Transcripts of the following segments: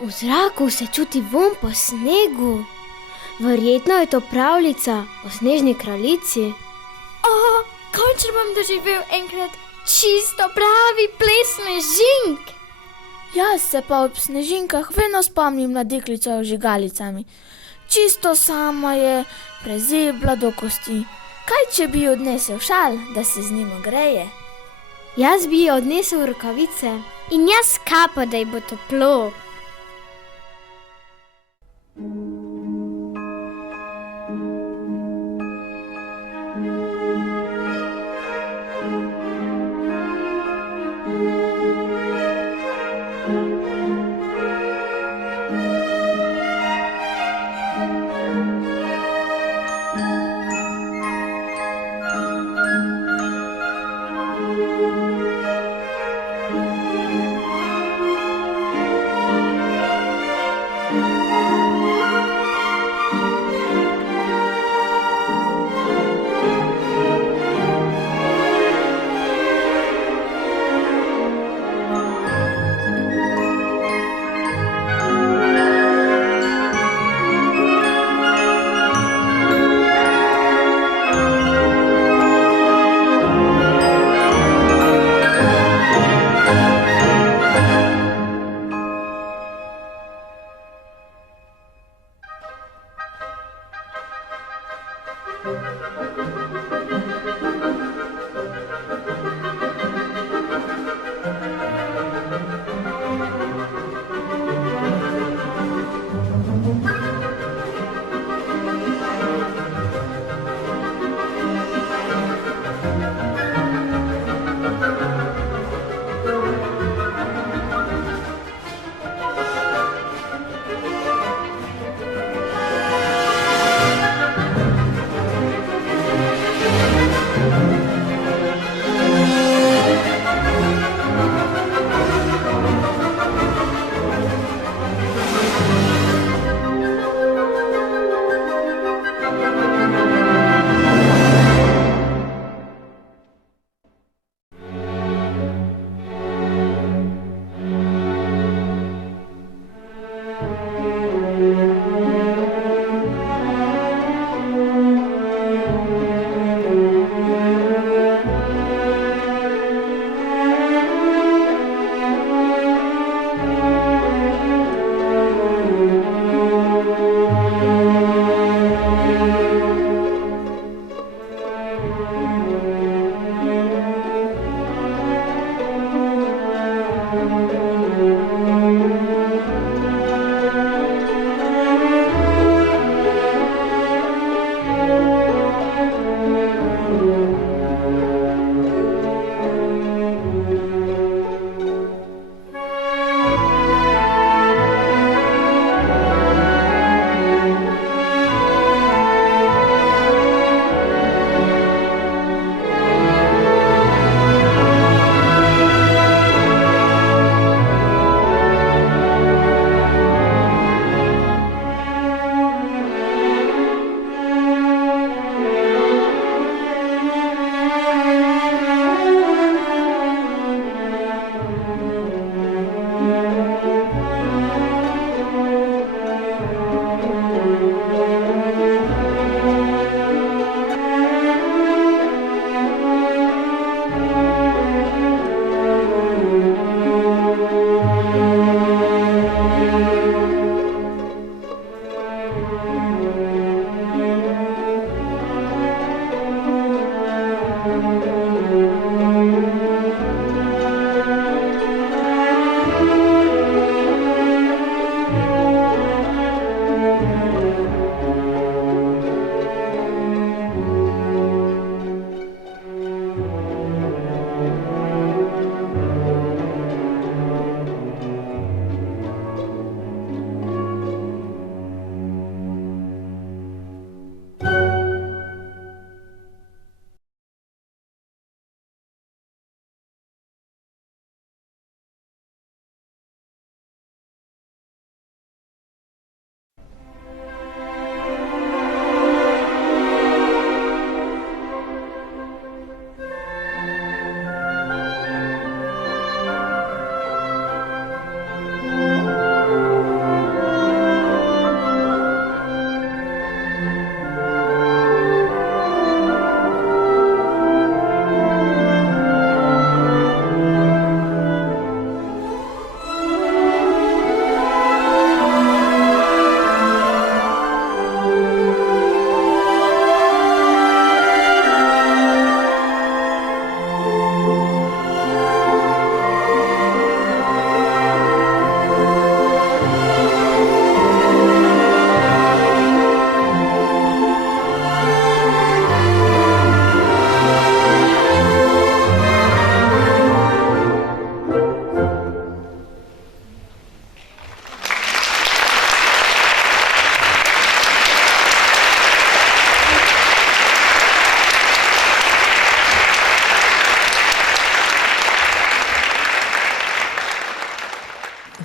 V zraku se čuti vonj po snegu. Verjetno je to pravljica o snežni kraljici. Končno bom doživel enkrat čisto pravi ples snežink. Jaz se pa ob snežinkah vedno spomnim na deklico z žigalicami. Čisto sama je, prezebla do kosti. Kaj, če bi ji odnesel šal, da se z njim ogreje? Jaz bi ji odnesel rokavice. In jaz kapo, da ji bo toplo.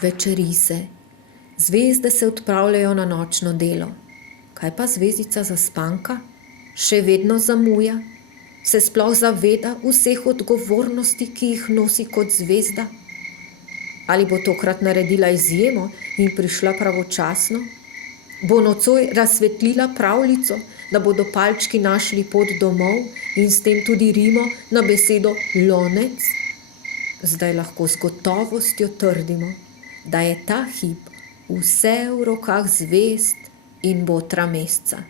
večeri se. Zvezde se odpravljajo na nočno delo. Kaj pa zvezdica Zaspanka? Še vedno zamuja? Se sploh zaveda vseh odgovornosti, ki jih nosi kot zvezda? Ali bo tokrat naredila izjemo in prišla pravočasno? Bo nocoj razsvetlila pravljico, da bodo palčki našli pot domov in s tem tudi rimo na besedo lonec? Zdaj lahko z gotovostjo trdimo, da je ta hip vse v rokah zvezd in botra mesca.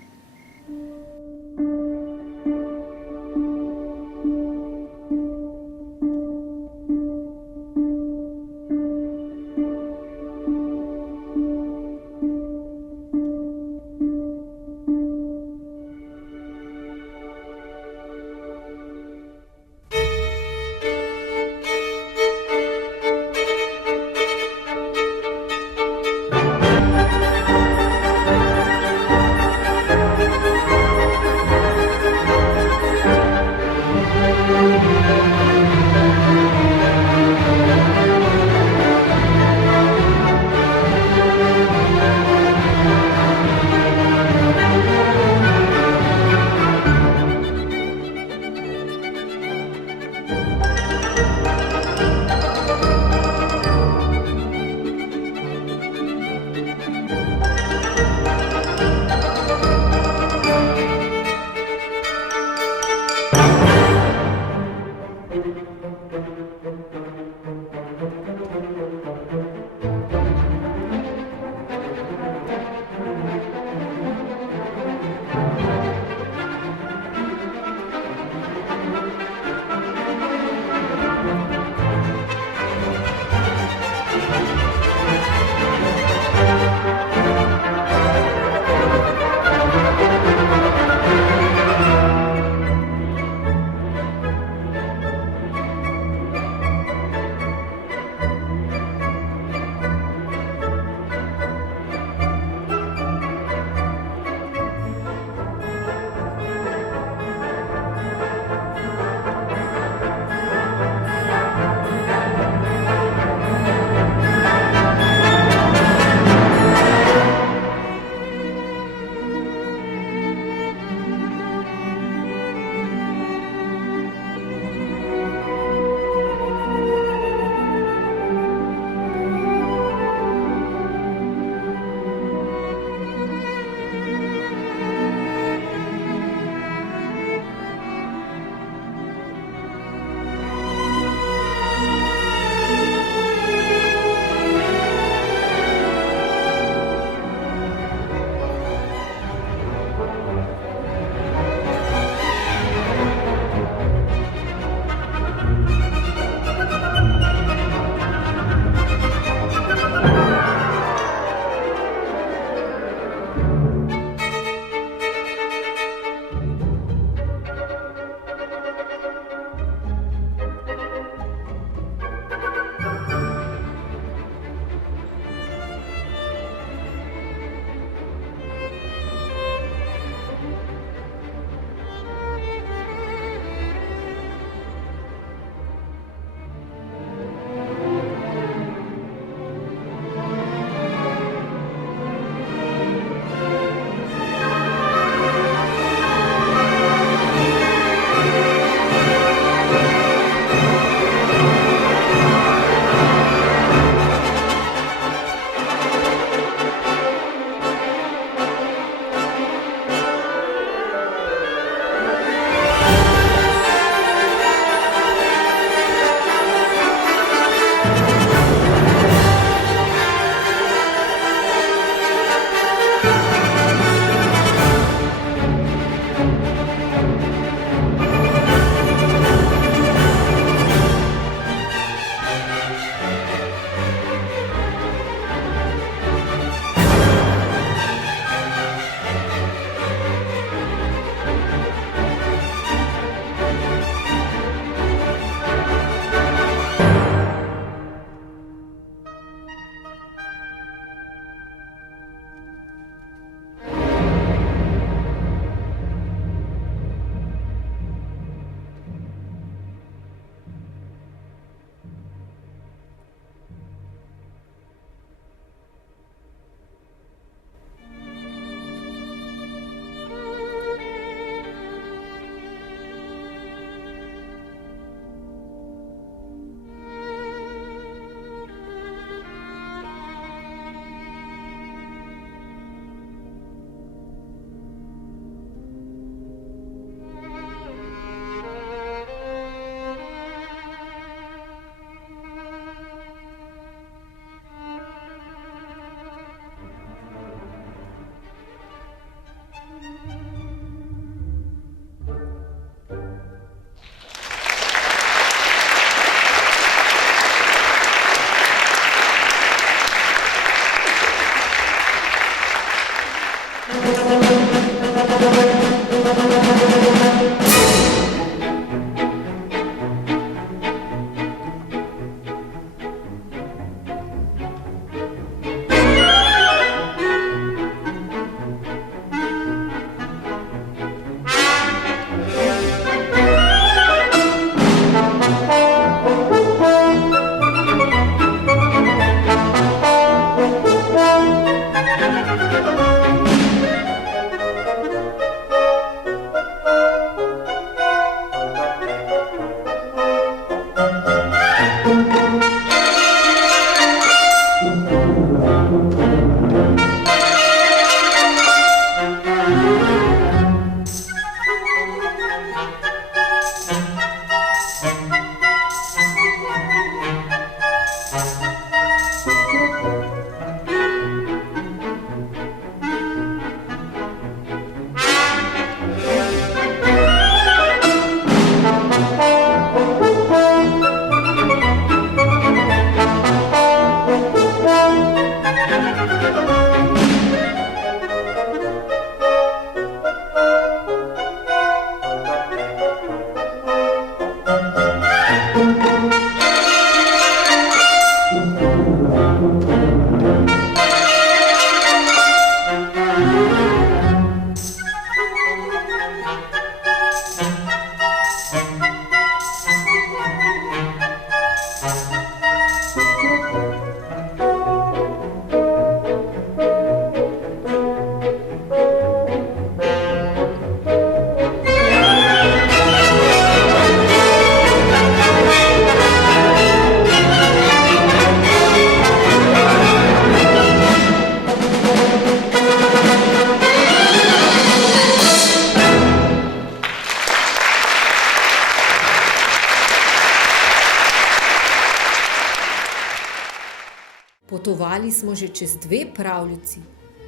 Potovali smo že čez 2 pravljici,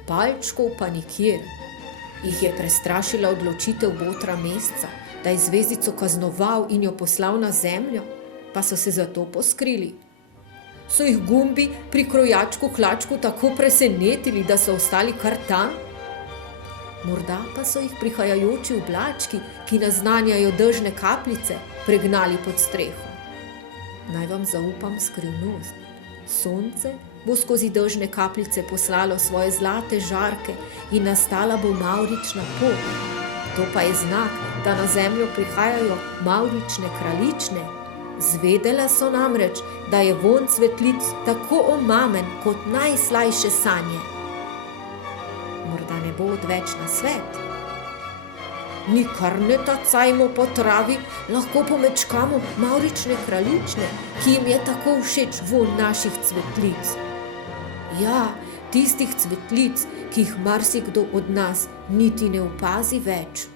palčkov pa nikjer. Jih je prestrašila odločitev botra Mesca, da je zvezdico kaznoval in jo poslal na zemljo, pa so se zato poskrili. So jih gumbi pri krojačku hlačku tako presenetili, da so ostali kar tam? Morda pa so jih prihajajoči oblački, ki naznanjajo dežne kapljice, pregnali pod streho. Naj vam zaupam skrivnost. Sonce bo skozi dežne kapljice poslalo svoje zlate žarke in nastala bo mavrična pot. To pa je znak, da na zemljo prihajajo mavrične kraljične. Zvedele so namreč, da je vonj cvetlic tako omamen kot najslajše sanje. Morda ne bo odveč na svet. Nikar ne tacajmo po travi, lahko pomečkamo mavrične kraljične, ki jim je tako všeč vonj naših cvetlic. Ja, tistih cvetlic, ki jih marsikdo od nas niti ne opazi več.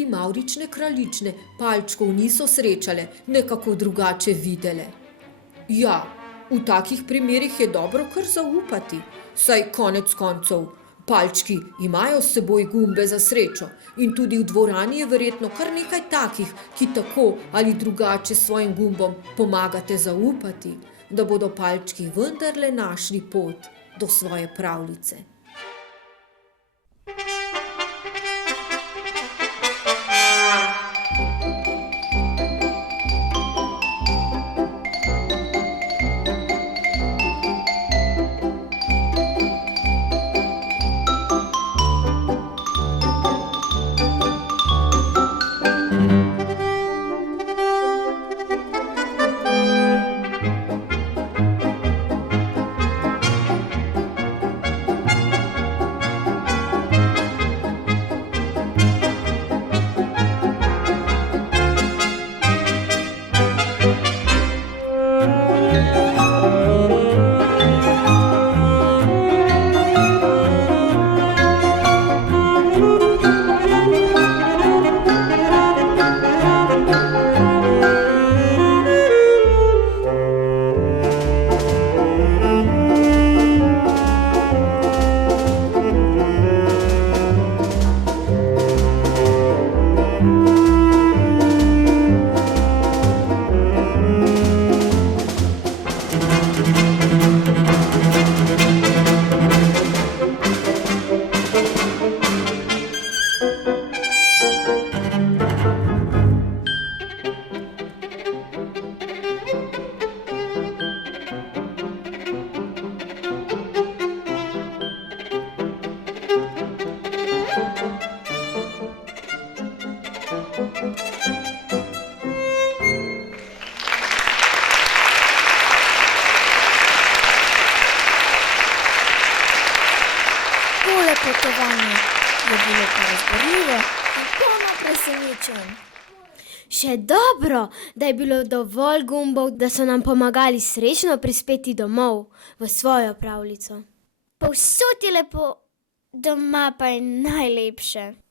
tudi mavrične kraljične palčkov niso srečale, nekako drugače videle. Ja, v takih primerih je dobro kar zaupati, saj konec koncev palčki imajo s seboj gumbe za srečo in tudi v dvorani je verjetno kar nekaj takih, ki tako ali drugače svojim gumbom pomagate zaupati, da bodo palčki vendarle našli pot do svoje pravljice. Tole potovanje je bilo pa razborljivo in polno presenečenj. Še dobro, da je bilo dovolj gumbov, da so nam pomagali srečno prispeti domov v svojo pravljico. Povsod je lepo, doma pa je najlepše.